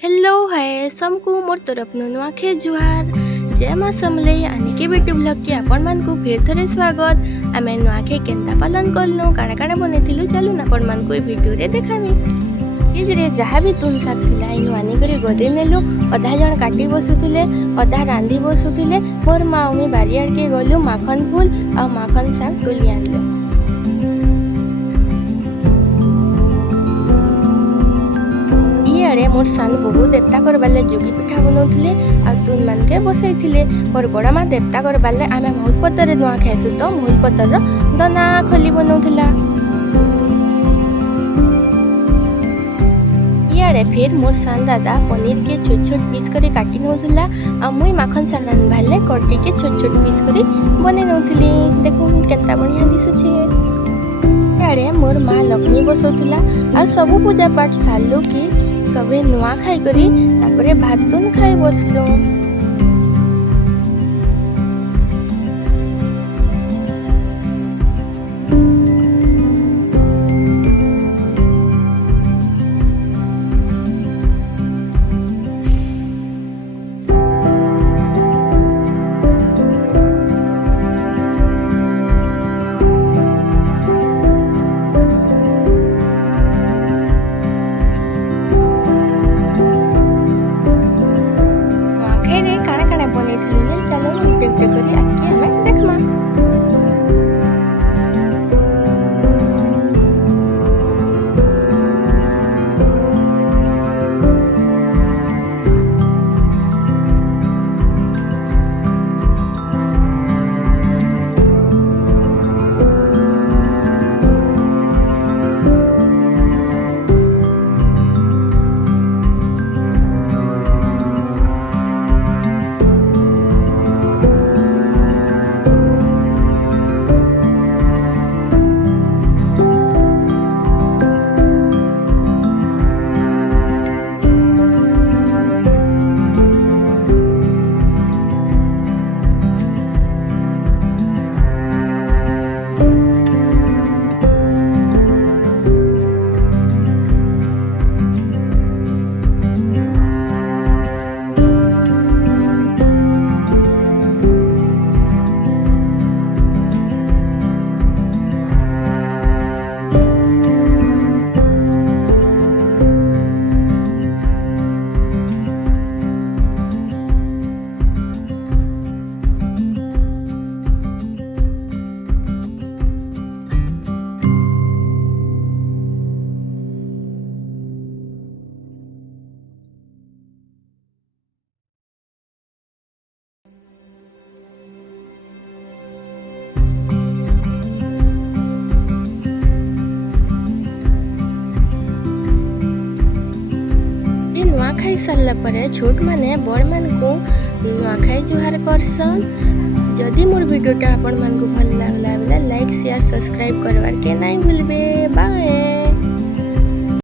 Hello है सबको मोर तरफ नुआखे जुहार। जय माँ समलेई आनिके बेटी ब्लॉग के आपण मान को फिर थरे स्वागत। आमे नुआखे केंता पालन करनु काଣା काଣା बनेथिलु चलुन आपण मान को वीडियो रे देखामी। फ्रिज रे जहाँ भी तुन साग थिला इनु आनी करे गदे नेलु। अधा जण काटी बसुथिले अधा रांधी बसुथिले। मोर माँ उमी बारियाड के गलु माखन फूल आ माखन साग टोली आनलु। इे मोर सान बहु देवता करबाले जोगी पिठा बनाउथिले आ तुन मान के बसैथिले। मोर बड़ा माँ देवता करबाले आमे महूल पतर नुआ खाइसु तो महूल पतर दना खली बनाउथिला। इे फिर मोर सान दादा पनीर के छोट छोट पीस करी काटी नउथिला आ मुई माखन साग रान भाले कटी के छोट छोट पीस करी बने नउथिली। देखु केनता बढ़िया दिसुछे। इे मोर माँ लक्ष्मी बसौथिला आ सब पूजा पाठ सारलु कि सबे नुआ खाई करी तापरे भात तुन खाई बसलु। खाई सारा पर छोट माने बड़ मान को नुआखाई जुहार करसन। जदि मोर वीडियोटा आपण मान को भल लागला बेला लाइक शेयर सब्सक्राइब करवार के नहीं भूलबे। बाय।